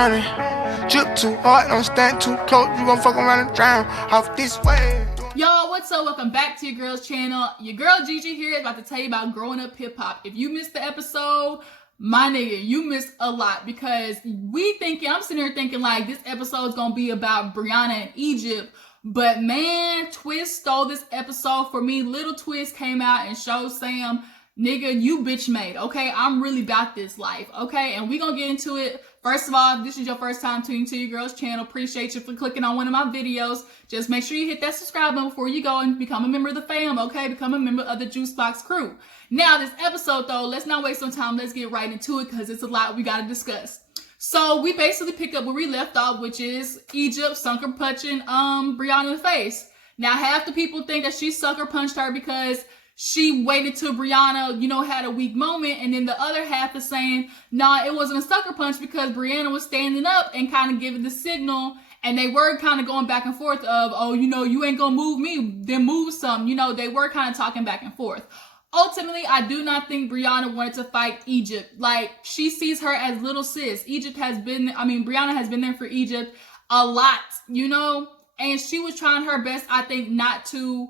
Drip too hard, don't stand too close, you gon' fuck around and drown off this way. Yo, what's up? Welcome back to your girl's channel. Your girl Gigi here is about to tell you about growing up hip hop. If you missed the episode, my nigga, you missed a lot because I'm sitting here thinking like this episode is gonna be about Brianna and Egypt. But man, Twist stole this episode for me. Little Twist came out and showed Sam, nigga, you bitch made, okay? I'm really about this life, okay? And we gonna get into it. First of all, if this is your first time tuning to your girl's channel, appreciate you for clicking on one of my videos. Just make sure you hit that subscribe button before you go and become a member of the fam, okay? Become a member of the Juicebox crew. Now, this episode, though, let's not waste some time. Let's get right into it because it's a lot we gotta discuss. So, we basically pick up where we left off, which is Egypt sucker punching Brianna in the face. Now, half the people think that she sucker punched her because she waited till Brianna, had a weak moment. And then the other half is saying, nah, it wasn't a sucker punch because Brianna was standing up and kind of giving the signal. And they were kind of going back and forth of, oh, you ain't gonna move me, then move some. They were kind of talking back and forth. Ultimately, I do not think Brianna wanted to fight Egypt. Like, she sees her as little sis. Brianna has been there for Egypt a lot, And she was trying her best, I think, not to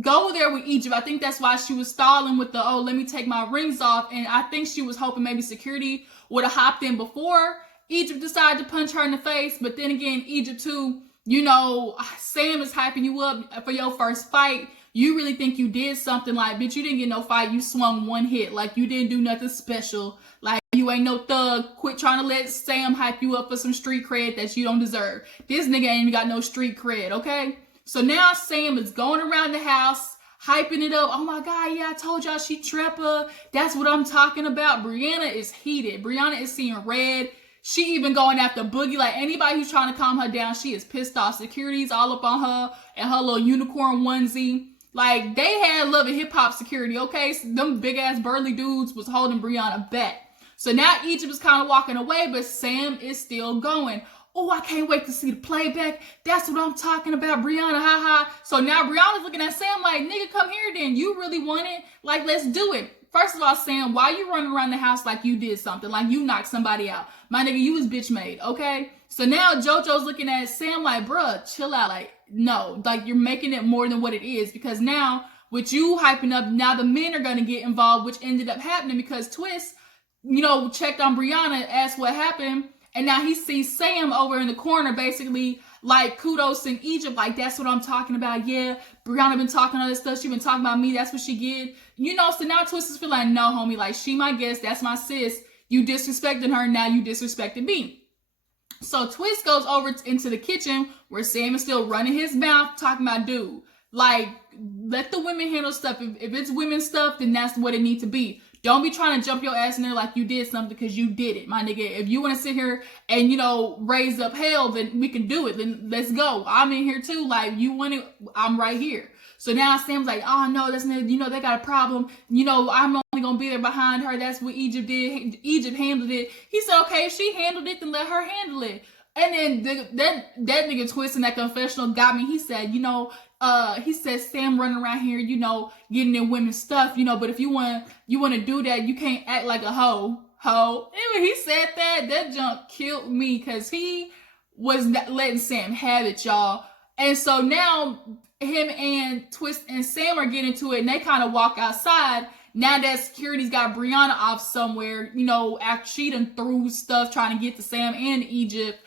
go there with Egypt. I think that's why she was stalling with the, let me take my rings off. And I think she was hoping maybe security would have hopped in before Egypt decided to punch her in the face. But then again, Egypt too, Sam is hyping you up for your first fight. You really think you did something like, bitch, you didn't get no fight. You swung one hit. Like, you didn't do nothing special. Like, you ain't no thug. Quit trying to let Sam hype you up for some street cred that you don't deserve. This nigga ain't even got no street cred, okay? So now Sam is going around the house, hyping it up. Oh my God, yeah, I told y'all she trapper. That's what I'm talking about. Brianna is heated. Brianna is seeing red. She even going after Boogie. Like, anybody who's trying to calm her down, she is pissed off. Security's all up on her and her little unicorn onesie. Like, they had Love and Hip Hop security, okay? So them big-ass burly dudes was holding Brianna back. So now Egypt is kind of walking away, but Sam is still going. Oh, I can't wait to see the playback. That's what I'm talking about, Brianna, haha. So now Brianna's looking at Sam like, nigga, come here then. You really want it? Like, let's do it. First of all, Sam, why you running around the house like you did something? Like you knocked somebody out. My nigga, you was bitch made, okay? So now JoJo's looking at Sam like, bruh, chill out. Like, no, like you're making it more than what it is. Because now, with you hyping up, now the men are going to get involved, which ended up happening because Twist, checked on Brianna, asked what happened. And now he sees Sam over in the corner, basically, like, kudos in Egypt. Like, that's what I'm talking about. Yeah, Brianna been talking all this stuff. She been talking about me. That's what she get. So now Twist is feeling like, no, homie. Like, she my guest. That's my sis. You disrespecting her. Now you disrespecting me. So Twist goes over into the kitchen where Sam is still running his mouth, talking about, dude, like, let the women handle stuff. If it's women's stuff, then that's what it needs to be. Don't be trying to jump your ass in there like you did something because you did it, my nigga. If you want to sit here and, raise up hell, then we can do it. Then let's go. I'm in here too. Like, you want it, I'm right here. So now Sam's like, oh, no, that's not, they got a problem. I'm only going to be there behind her. That's what Egypt did. Egypt handled it. He said, okay, if she handled it, then let her handle it. And then that nigga Twist in that confessional got me. He said, he said Sam running around here, getting in women's stuff, but if you want to do that, you can't act like a hoe. Anyway, he said that junk killed me because he was not letting Sam have it, y'all. And so now him and Twist and Sam are getting into it and they kind of walk outside. Now that security's got Brianna off somewhere, after she done threw stuff trying to get to Sam and Egypt.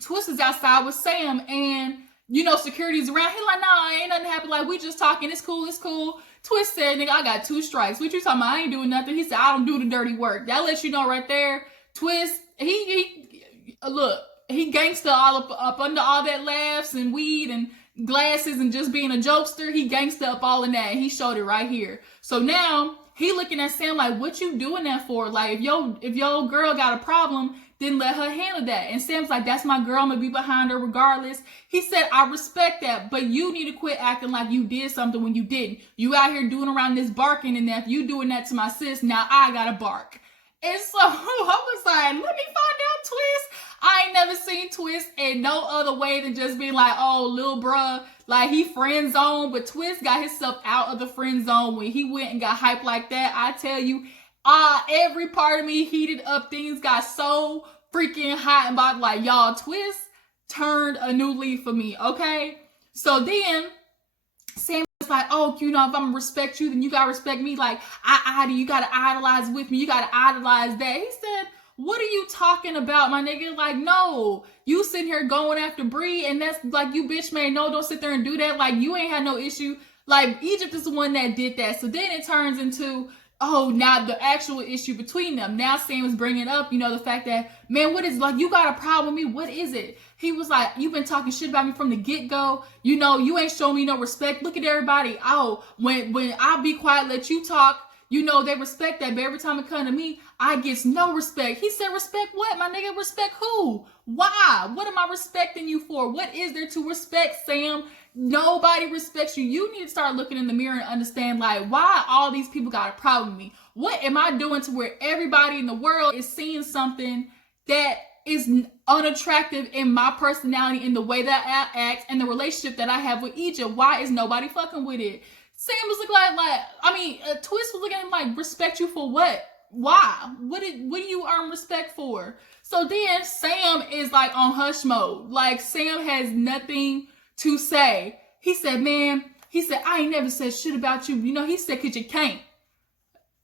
Twist is outside with Sam and security's around. He like, nah, ain't nothing happened. Like, we just talking. It's cool. Twist said, nigga, I got 2 strikes. What you talking about? I ain't doing nothing. He said, I don't do the dirty work. That lets you know right there. Twist, he gangsta all up under all that laughs and weed and glasses and just being a jokester. He gangsta up all in that. And he showed it right here. So now he looking at Sam like, what you doing that for? Like, if your girl got a problem, then let her handle that. And Sam's like, that's my girl. I'm going to be behind her regardless. He said, I respect that, but you need to quit acting like you did something when you didn't. You out here doing around this barking and that if you doing that to my sis, now I got to bark. And so I was like, let me find out Twist. I ain't never seen Twist in no other way than just being like, oh, little bruh, like he friend zone. But Twist got himself out of the friend zone when he went and got hyped like that. I tell you, every part of me heated up. Things got so freaking hot and bothered. Like, y'all, Twist turned a new leaf for me, okay? So then Sam was like, oh, you know, if I'm gonna respect you, then you gotta respect me. Like, you gotta idolize with me. You gotta idolize that. He said, what are you talking about, my nigga? Like, no, you sitting here going after Bree, and that's like, you bitch man, no, don't sit there and do that. Like, you ain't had no issue. Like, Egypt is the one that did that. So then it turns into, oh, now the actual issue between them. Now Sam is bringing up, you know, the fact that, man, what is, like, you got a problem with me? What is it? He was like, you've been talking shit about me from the get-go. You know, you ain't showing me no respect. Look at everybody. Oh, when I be quiet, let you talk, you know, they respect that. But every time it comes to me, I get no respect. He said, respect what, my nigga? Respect who? Why? What am I respecting you for? What is there to respect, Sam? Nobody respects you. You need to start looking in the mirror and understand, like, why all these people got a problem with me? What am I doing to where everybody in the world is seeing something that is unattractive in my personality, in the way that I act, and the relationship that I have with Egypt? Why is nobody fucking with it? Sam was looking Twist was looking at him like, respect you for what? Why? What do you earn respect for? So then Sam is like on hush mode. Like, Sam has nothing to say. He said, man, I ain't never said shit about you. You know, he said, cause you can't.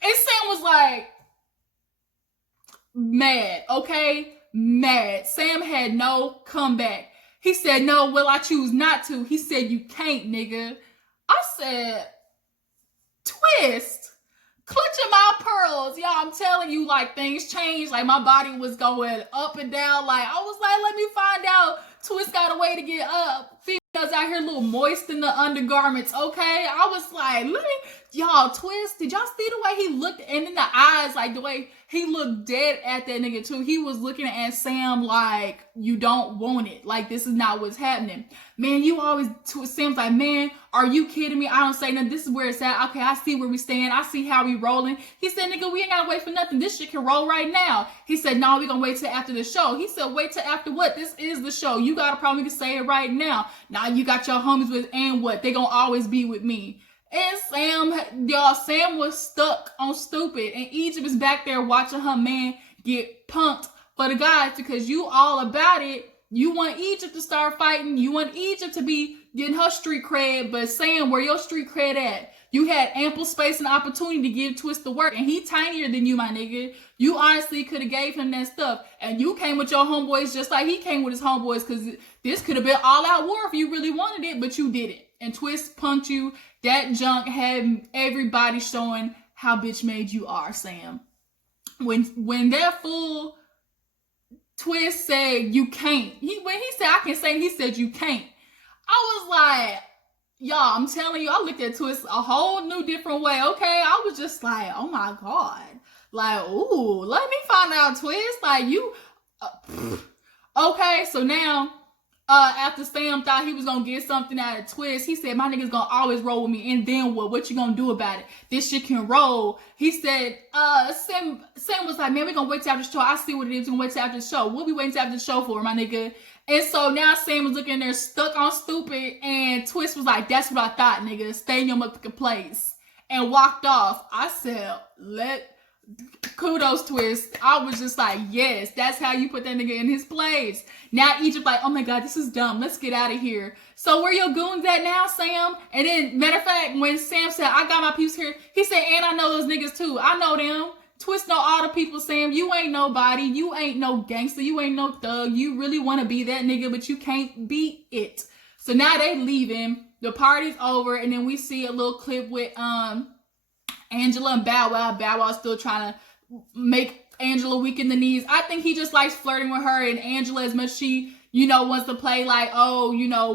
And Sam was like, mad, okay? Mad. Sam had no comeback. He said, no, well, I choose not to. He said, you can't, nigga. I said, Twist, clutching my pearls. Y'all, I'm telling you, like, things changed. Like, my body was going up and down. Like, I was like, let me find out. Twist got a way to get up. Females out here a little moist in the undergarments, okay? I was like, y'all, Twist, did y'all see the way he looked? And in the eyes, like, the way he looked dead at that nigga, too. He was looking at Sam like, you don't want it. Like, this is not what's happening. Man, you always, Sam's like, man, are you kidding me? I don't say nothing. This is where it's at. Okay, I see where we stand. I see how we rolling. He said, nigga, we ain't gotta wait for nothing. This shit can roll right now. He said, no, we gonna wait till after the show. He said, wait till after what? This is the show. You got a problem, you can say it right now. Now you got your homies with, and what? They gonna always be with me. And Sam was stuck on stupid. And Egypt is back there watching her man get punked for the guys, because you all about it. You want Egypt to start fighting. You want Egypt to be getting her street cred. But Sam, where your street cred at? You had ample space and opportunity to give Twist the work. And he tinier than you, my nigga. You honestly could have gave him that stuff. And you came with your homeboys just like he came with his homeboys. Because this could have been all out war if you really wanted it. But you didn't. And Twist punked you. That junk had everybody showing how bitch made you are, Sam. When that fool Twist said you can't. When he said I can say, he said you can't. I was like, y'all, I'm telling you, I looked at Twist a whole new different way, okay? I was just like, oh my God. Like, ooh, let me find out, Twist. Like, you, okay, so now, after Sam thought he was gonna get something out of Twist, he said, my nigga's gonna always roll with me, and then what? What you gonna do about it? This shit can roll. He said, Sam was like, man, we gonna wait till after the show. I see what it is. We gonna wait till after the show. What we waiting till after the show for, my nigga? And so now Sam was looking there stuck on stupid, and Twist was like, that's what I thought, nigga. Stay in your motherfucking place. And walked off. I said, kudos, Twist. I was just like, yes, that's how you put that nigga in his place. Now Egypt like, oh my God, this is dumb. Let's get out of here. So where your goons at now, Sam? And then, matter of fact, when Sam said, I got my peeps here, he said, and I know those niggas too. I know them. Twist know all the people, Sam. You ain't nobody. You ain't no gangster. You ain't no thug. You really want to be that nigga, but you can't be it. So now they leaving. The party's over. And then we see a little clip with Angela and Bow Wow. Bow Wow still trying to make Angela weak in the knees. I think he just likes flirting with her, and Angela, as much she, wants to play like, oh,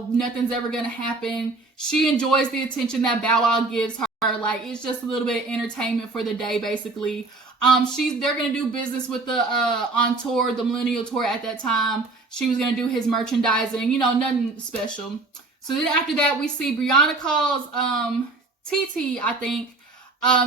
nothing's ever gonna happen. She enjoys the attention that Bow Wow gives her. Like, it's just a little bit of entertainment for the day, basically. They're gonna do business with the on tour, the Millennial Tour at that time. She was gonna do his merchandising, nothing special. So then after that, we see Brianna calls TT, I think,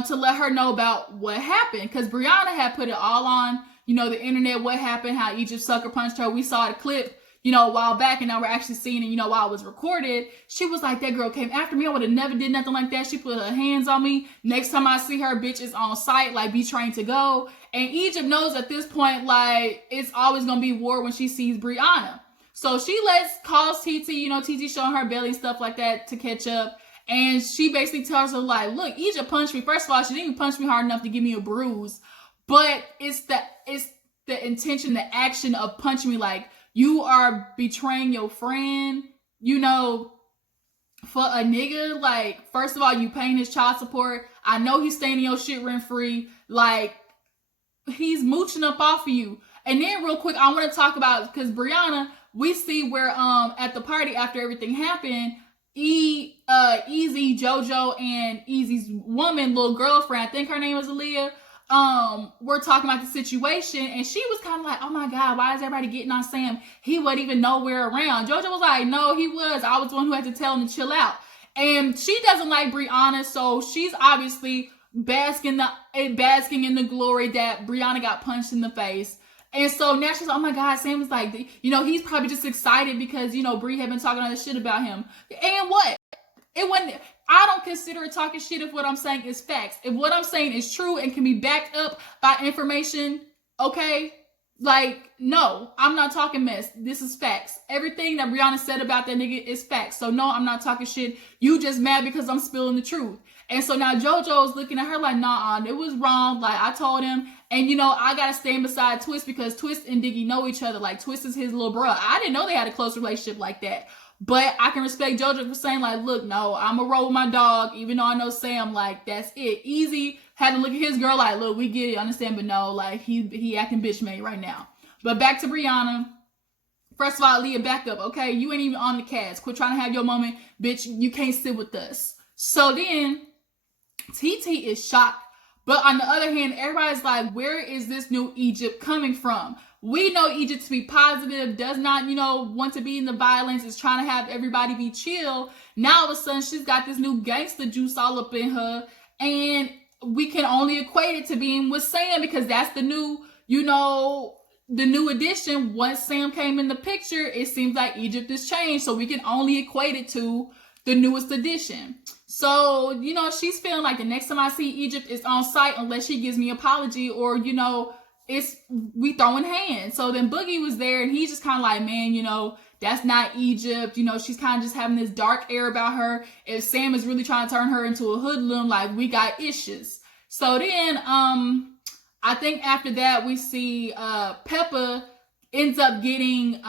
to let her know about what happened. Because Brianna had put it all on, the internet, what happened, how Egypt sucker punched her. We saw the clip, a while back, and now we're actually seeing it, while it was recorded. She was like, that girl came after me. I would have never did nothing like that. She put her hands on me. Next time I see her, bitch is on site, like, be trained to go. And Egypt knows at this point, like, it's always going to be war when she sees Brianna. So she calls TT, TT showing her belly and stuff like that to catch up. And she basically tells her, like, look, Egypt punched me. First of all, she didn't even punch me hard enough to give me a bruise. But it's the intention, the action of punching me. Like, you are betraying your friend, for a nigga. Like, first of all, you paying his child support. I know he's staying in your shit rent free. Like, he's mooching up off of you. And then real quick, I want to talk about, because Brianna, we see where at the party after everything happened, Easy, JoJo, and Easy's woman, little girlfriend, I think her name was Aaliyah, we're talking about the situation, and she was kind of like, oh my God, why is everybody getting on Sam? He wasn't even nowhere around. JoJo was like, no, he was. I was the one who had to tell him to chill out. And she doesn't like Brianna, so she's obviously basking in the glory that Brianna got punched in the face. And so now she's like, oh my God, Sam was like, he's probably just excited because, Bri had been talking all this shit about him. And what? I don't consider it talking shit if what I'm saying is facts. If what I'm saying is true and can be backed up by information, okay? Like, no, I'm not talking mess. This is facts. Everything that Brianna said about that nigga is facts. So no, I'm not talking shit. You just mad because I'm spilling the truth. And so now JoJo is looking at her like, nah, it was wrong. Like, I told him. And, I got to stand beside Twist because Twist and Diggy know each other. Like, Twist is his little bro. I didn't know they had a close relationship like that. But I can respect JoJo for saying, like, look, no, I'm going to roll with my dog, even though I know Sam, like, that's it. Easy had to look at his girl like, look, we get it, understand, but no, like, he acting bitch made right now. But back to Brianna. First of all, Leah, back up, okay? You ain't even on the cast. Quit trying to have your moment. Bitch, you can't sit with us. So then, TT is shocked. But on the other hand, everybody's like, where is this new Egypt coming from? We know Egypt to be positive, does not, want to be in the violence, is trying to have everybody be chill. Now all of a sudden, she's got this new gangster juice all up in her. And we can only equate it to being with Sam because that's the new, the new addition. Once Sam came in the picture, it seems like Egypt has changed. So we can only equate it to the newest addition. So, she's feeling like the next time I see Egypt is on site unless she gives me an apology or, we throwing hands. So then Boogie was there and he's just kind of like, man, that's not Egypt. She's kind of just having this dark air about her. If Sam is really trying to turn her into a hoodlum, like, we got issues. So then, I think after that we see, Peppa ends up getting,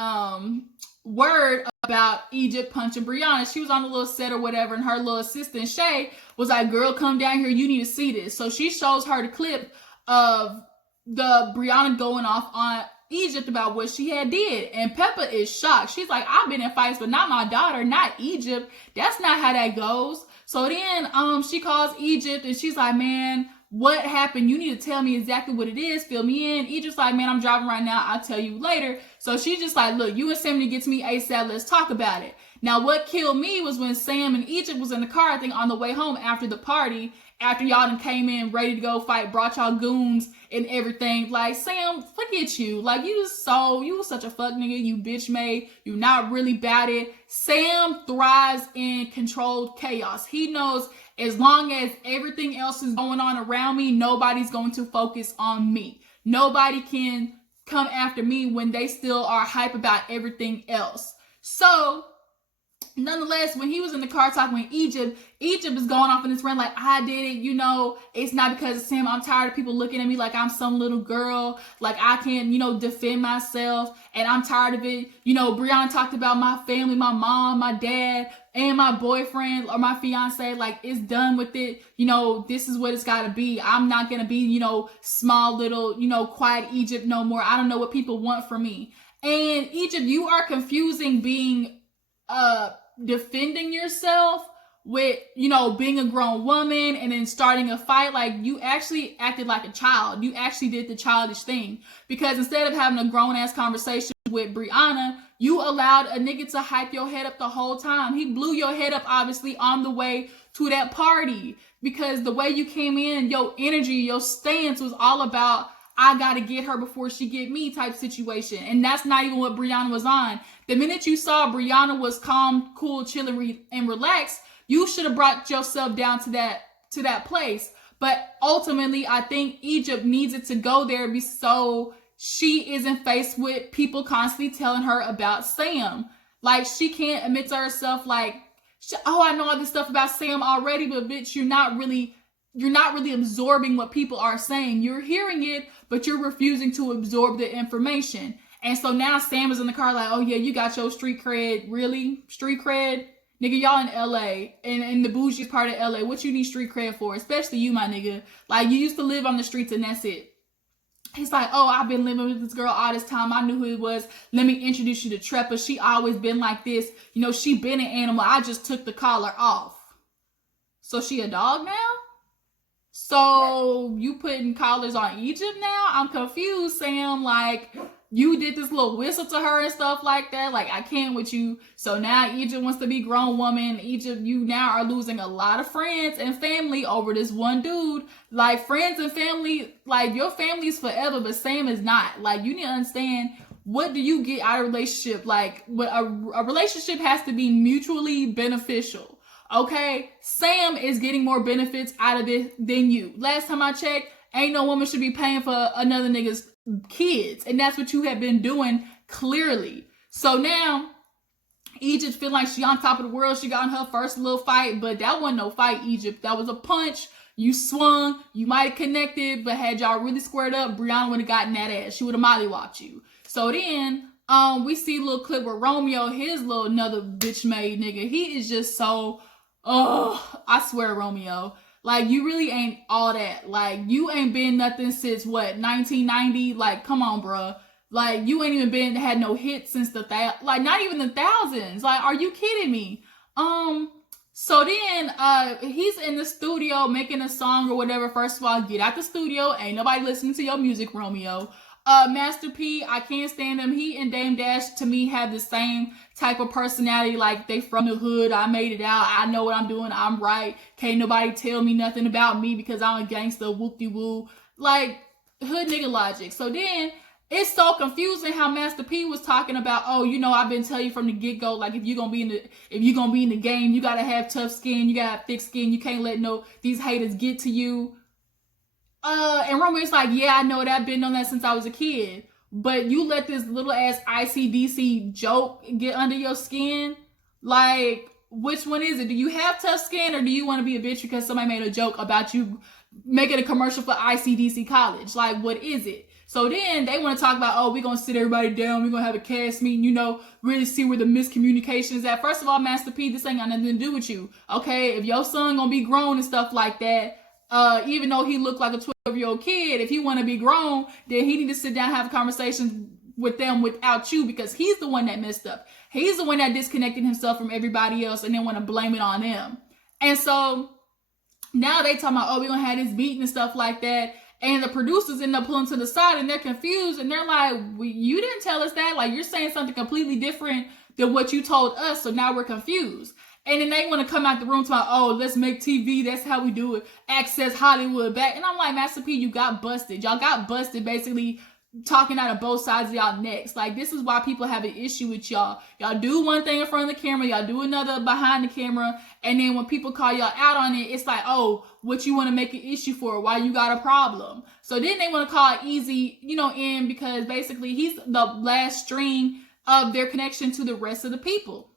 word about Egypt punching Brianna. She was on the little set or whatever, and her little assistant Shay was like, girl, come down here, you need to see this. So she shows her the clip of the Brianna going off on Egypt about what she had did, and Peppa is shocked. She's like, I've been in fights, but not my daughter, not Egypt. That's not how that goes. So then she calls Egypt and she's like, man, what happened? You need to tell me exactly what it is. Fill me in. Egypt's like, man, I'm driving right now. I'll tell you later. So she's just like, look, you and Sam need to get to me ASAP. Let's talk about it. Now, what killed me was when Sam and Egypt was in the car, I think, on the way home after the party, after y'all done came in ready to go fight, brought y'all goons and everything. Like, Sam, look at you. Like, you was such a fuck nigga. You bitch made. You not really bad it. Sam thrives in controlled chaos. He knows as long as everything else is going on around me, nobody's going to focus on me. Nobody can come after me when they still are hype about everything else. So, nonetheless, when he was in the car talking with Egypt is going off in this rant like, I did it, it's not because of Sam. I'm tired of people looking at me like I'm some little girl, like I can't, defend myself, and I'm tired of it. Brianna talked about my family, my mom, my dad, and my boyfriend or my fiance, like, it's done with it. This is what it's got to be. I'm not going to be, small little, quiet Egypt no more. I don't know what people want from me. And Egypt, you are confusing being, defending yourself with, being a grown woman and then starting a fight. Like, you actually acted like a child. You actually did the childish thing, because instead of having a grown ass conversation with Brianna, you allowed a nigga to hype your head up the whole time. He blew your head up, obviously, on the way to that party, because the way you came in, your energy, your stance was all about, I gotta get her before she get me type situation. And that's not even what Brianna was on. The minute you saw Brianna was calm, cool, chilling, and relaxed, you should have brought yourself down to that place. But ultimately, I think Egypt needs it to go there so she isn't faced with people constantly telling her about Sam. Like, she can't admit to herself, like, oh, I know all this stuff about Sam already, but bitch, you're not really absorbing what people are saying. You're hearing it, but you're refusing to absorb the information. And so now Sam is in the car like, oh yeah, you got your street cred. Really? Street cred? Nigga, y'all in LA, in the bougie part of LA. What you need street cred for? Especially you, my nigga. Like, you used to live on the streets and that's it. He's like, oh, I've been living with this girl all this time. I knew who it was. Let me introduce you to Treppa. She always been like this. You know, she been an animal. I just took the collar off. So she a dog now? So you putting collars on Egypt now? I'm confused, Sam. Like, you did this little whistle to her and stuff like that. Like, I can't with you. So now Egypt wants to be grown woman. Egypt, you now are losing a lot of friends and family over this one dude. Like, friends and family, like, your family's forever, but Sam is not. Like, you need to understand, what do you get out of a relationship? Like, what a relationship has to be mutually beneficial. Okay, Sam is getting more benefits out of it than you. Last time I checked, ain't no woman should be paying for another nigga's kids. And that's what you have been doing, clearly. So now, Egypt feel like she on top of the world. She got in her first little fight, but that wasn't no fight, Egypt. That was a punch. You swung. You might have connected, but had y'all really squared up, Brianna would have gotten that ass. She would have mollywopped you. So then, we see a little clip with Romeo, his little another bitch made nigga. He is just so... Oh, I swear, Romeo. Like, you really ain't all that. Like, you ain't been nothing since, what, 1990? Like, come on, bruh. Like, you ain't even had no hits since like, not even the thousands. Like, are you kidding me? So then, he's in the studio making a song or whatever. First of all, get out the studio. Ain't nobody listening to your music, Romeo. Master P, I can't stand him. He and Dame Dash, to me, have the same type of personality. Like, they from the hood. I made it out. I know what I'm doing. I'm right. Can't nobody tell me nothing about me because I'm a gangster. Whoop-de-woo. Like, hood nigga logic. So then, it's so confusing how Master P was talking about, oh, you know, I've been telling you from the get-go, like, if you're gonna be in the game, you gotta have tough skin. You gotta have thick skin. You can't let these haters get to you. And Romeo's like, yeah, I know that. I've been on that since I was a kid. But you let this little ass ICDC joke get under your skin? Like, which one is it? Do you have tough skin, or do you want to be a bitch because somebody made a joke about you making a commercial for ICDC college? Like, what is it? So then they want to talk about, oh, we're going to sit everybody down. We're going to have a cast meeting, you know, really see where the miscommunication is at. First of all, Master P, this ain't got nothing to do with you. Okay, if your son going to be grown and stuff like that, even though he looked like a 12-year-old kid, if he want to be grown, then he need to sit down and have conversations with them without you, because he's the one that messed up. He's the one that disconnected himself from everybody else and then want to blame it on them. And so now they talking about, oh, we're going to have this meeting and stuff like that. And the producers end up pulling to the side and they're confused and they're like, you didn't tell us that. Like, you're saying something completely different than what you told us. So now we're confused. And then they want to come out the room to like, oh, let's make TV. That's how we do it. Access Hollywood back. And I'm like, Master P, you got busted. Y'all got busted basically talking out of both sides of y'all necks. Like, this is why people have an issue with y'all. Y'all do one thing in front of the camera. Y'all do another behind the camera. And then when people call y'all out on it, it's like, oh, what you want to make an issue for? Why you got a problem? So then they want to call Easy, you know, in because basically he's the last string of their connection to the rest of the people.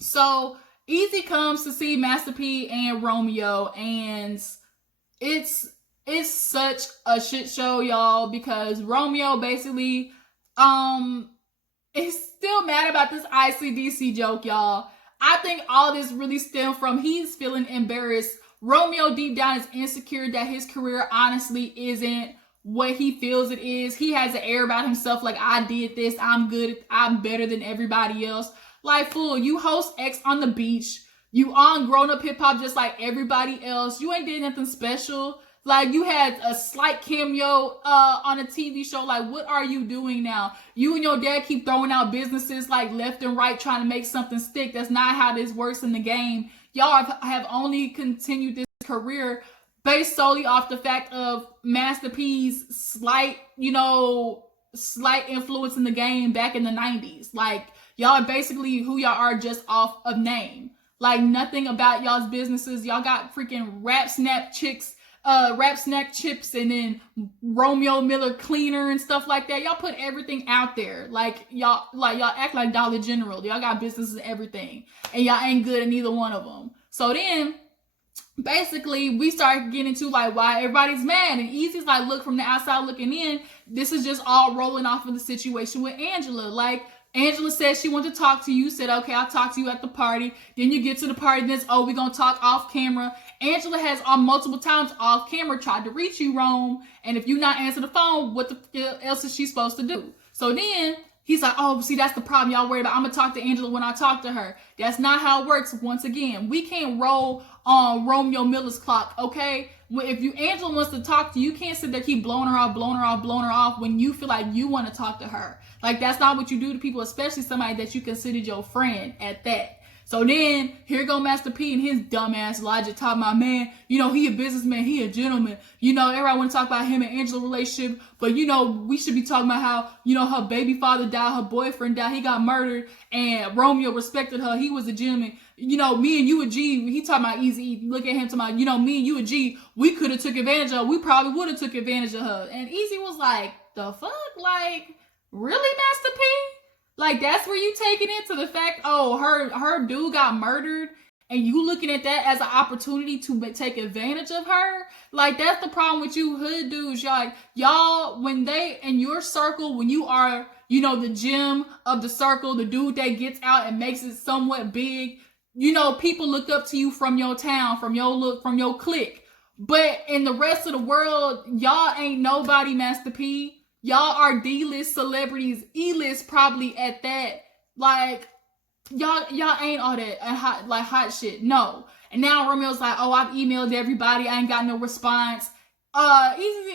So Easy comes to see Master P and Romeo, and it's such a shit show, y'all, because Romeo basically is still mad about this ICDC joke, y'all. I think all this really stemmed from he's feeling embarrassed. Romeo deep down is insecure that his career honestly isn't what he feels it is. He has an air about himself like, I did this, I'm good, I'm better than everybody else. Like, fool, you host X on the beach. You on Grown Up Hip Hop just like everybody else. You ain't did nothing special. Like, you had a slight cameo on a TV show. Like, what are you doing now? You and your dad keep throwing out businesses like left and right trying to make something stick. That's not how this works in the game. Y'all have only continued this career based solely off the fact of Master P's slight influence in the game back in the 90s. Like, y'all are basically who y'all are just off of name. Like, nothing about y'all's businesses. Y'all got freaking rap snap chicks Rap Snack chips and then Romeo Miller cleaner and stuff like that. Y'all put everything out there. Like y'all act like Dollar General. Y'all got businesses and everything. And y'all ain't good at neither one of them. So then basically we start getting into like why everybody's mad, and Easy's like, look, from the outside looking in, this is just all rolling off of the situation with Angela. Like, Angela said she wanted to talk to you, said, okay, I'll talk to you at the party. Then you get to the party, then it's, oh, we're gonna talk off camera. Angela has on multiple times off camera tried to reach you, Rome, and if you not answer the phone, what the else is she supposed to do? So then he's like, oh, see, that's the problem y'all worried about. I'm gonna talk to Angela when I talk to her. That's not how it works. Once again, we can't roll on Romeo Miller's clock, okay? If Angela wants to talk to you, you can't sit there keep blowing her off when you feel like you want to talk to her. Like, that's not what you do to people, especially somebody that you considered your friend at that. So then, here go Master P and his dumbass logic talking about, man, you know, he a businessman, he a gentleman. You know, everybody want to talk about him and Angela relationship, but, you know, we should be talking about how, you know, her baby father died, her boyfriend died, he got murdered, and Romeo respected her, he was a gentleman. You know, me and you a G, he talking about Easy, look at him talking about, you know, me and you a G, we could have took advantage of her, we probably would have took advantage of her. And Easy was like, the fuck? Like, really, Master P? Like, that's where you taking it to the fact, oh, her dude got murdered, and you looking at that as an opportunity to take advantage of her? Like, that's the problem with you hood dudes. Y'all, when they, in your circle, when you are, you know, the gem of the circle, the dude that gets out and makes it somewhat big, you know, people look up to you from your town, from your clique. But in the rest of the world, y'all ain't nobody, Master P. Y'all are D-list celebrities, E-list probably at that. Like, y'all ain't all that hot shit. No. And now Romeo's like, oh, I've emailed everybody. I ain't got no response. Easy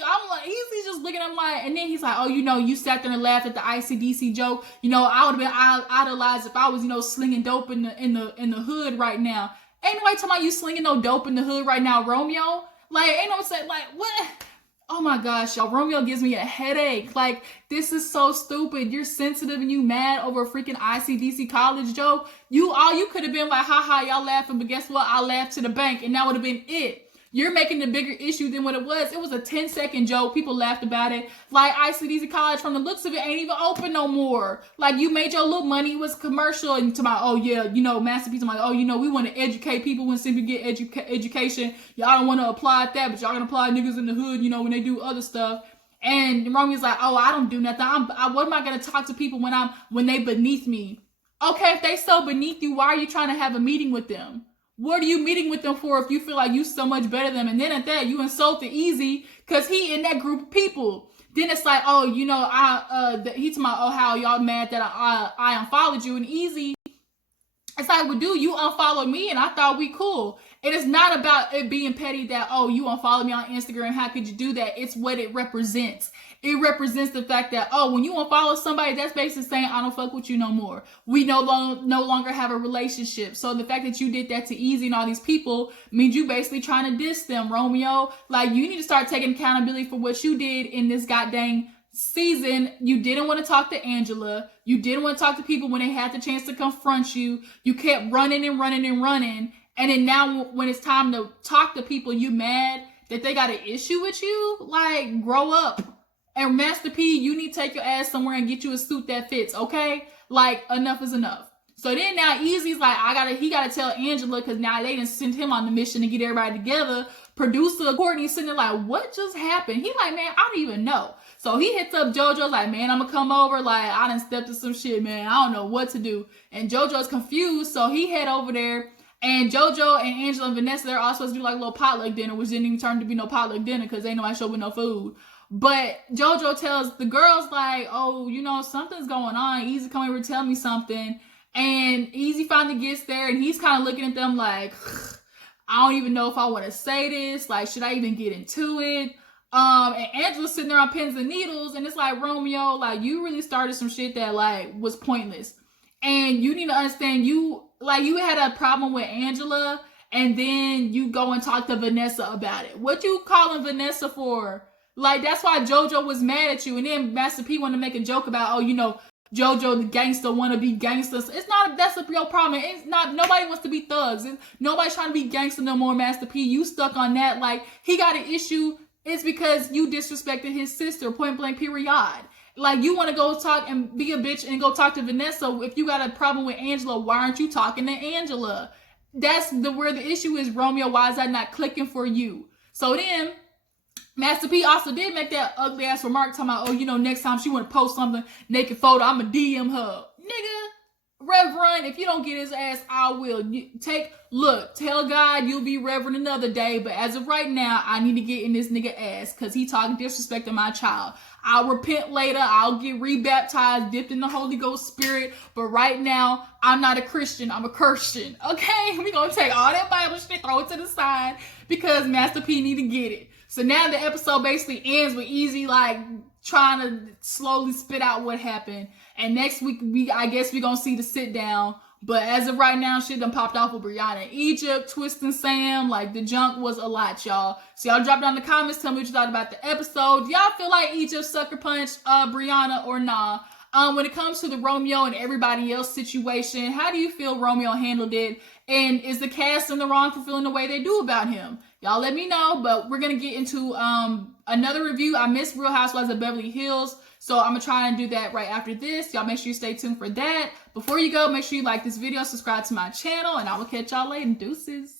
just looking at him like, and then he's like, oh, you know, you sat there and laughed at the ICDC joke. You know, I would have been idolized if I was, you know, slinging dope in the hood right now. Ain't nobody talking about you slinging no dope in the hood right now, Romeo. Like, ain't no saying, like, what? Oh my gosh, y'all, Romeo gives me a headache. Like, this is so stupid. You're sensitive and you mad over a freaking ICDC college joke. You could have been like, haha, y'all laughing, but guess what? I laughed to the bank, and that would have been it. You're making a bigger issue than what it was. It was a 10-second joke. People laughed about it. Like, ICDC college, from the looks of it, ain't even open no more. Like, you made your little money. It was commercial. And to my, oh yeah, you know, Master P, oh, you know, we want to educate people when simply get education. Y'all don't want to apply that, but y'all gonna apply niggas in the hood, you know, when they do other stuff. And Romeo's like, oh, I don't do nothing. What am I gonna talk to people when they beneath me? Okay, if they so beneath you, why are you trying to have a meeting with them? What are you meeting with them for if you feel like you so much better than them? And then at that, you insulted Easy because he in that group of people. Then it's like, oh, you know, he talking about, oh, how y'all mad that I unfollowed you. And Easy, it's like, well, dude, you unfollowed me and I thought we cool. It is not about it being petty that, oh, you unfollowed me on Instagram. How could you do that? It's what it represents. It represents the fact that, oh, when you unfollow somebody, that's basically saying, I don't fuck with you no more. We no longer have a relationship. So the fact that you did that to Easy and all these people means you basically trying to diss them, Romeo. Like, you need to start taking accountability for what you did in this goddamn season. You didn't want to talk to Angela. You didn't want to talk to people when they had the chance to confront you. You kept running and running and running. And then now when it's time to talk to people, you mad that they got an issue with you? Like, grow up. And Master P, you need to take your ass somewhere and get you a suit that fits, okay? Like, enough is enough. So then now Easy's like, he gotta tell Angela, because now they done sent him on the mission to get everybody together. Producer Courtney's sitting there like, what just happened? He like, man, I don't even know. So he hits up JoJo like, man, I'm gonna come over. Like, I done stepped in some shit, man. I don't know what to do. And JoJo's confused, so he head over there. And JoJo and Angela and Vanessa, they're all supposed to do like a little potluck dinner, which didn't even turn to be no potluck dinner because ain't nobody show with no food. But JoJo tells the girls like, oh, you know, something's going on. Easy, come over and tell me something. And Easy finally gets there and he's kind of looking at them like, I don't even know if I want to say this. Like, should I even get into it? And Angela's sitting there on pins and needles, and it's like, Romeo, like, you really started some shit that like was pointless. And you need to understand, you had a problem with Angela, and then you go and talk to Vanessa about it. What you calling Vanessa for? Like, that's why JoJo was mad at you. And then Master P wanted to make a joke about, oh, you know, JoJo the gangster want to be gangsters. It's not, that's a real problem. It's not, nobody wants to be thugs. Nobody's trying to be gangster no more, Master P. You stuck on that. Like, he got an issue. It's because you disrespected his sister, point blank, period. Like, you want to go talk and be a bitch and go talk to Vanessa. If you got a problem with Angela, why aren't you talking to Angela? That's where the issue is, Romeo. Why is that not clicking for you? So then, Master P also did make that ugly ass remark talking about, oh, you know, next time she want to post something, naked photo, I'ma DM her. Nigga, Reverend, if you don't get his ass, I will. Tell God you'll be Reverend another day, but as of right now, I need to get in this nigga ass because he talking disrespect to my child. I'll repent later. I'll get rebaptized, dipped in the Holy Ghost spirit, but right now, I'm not a Christian. I'm a Christian. Okay? We gonna take all that Bible shit, throw it to the side because Master P need to get it. So now the episode basically ends with Easy like trying to slowly spit out what happened. And next week, I guess we're going to see the sit down. But as of right now, shit done popped off with Brianna in Egypt, Twist and Sam. Like, the junk was a lot, y'all. So y'all drop down in the comments. Tell me what you thought about the episode. Y'all feel like Egypt sucker punched Brianna or nah? When it comes to the Romeo and everybody else situation, how do you feel Romeo handled it? And is the cast in the wrong for feeling the way they do about him? Y'all let me know, but we're going to get into another review. I missed Real Housewives of Beverly Hills, so I'm going to try and do that right after this. Y'all make sure you stay tuned for that. Before you go, make sure you like this video, subscribe to my channel, and I will catch y'all later. Deuces.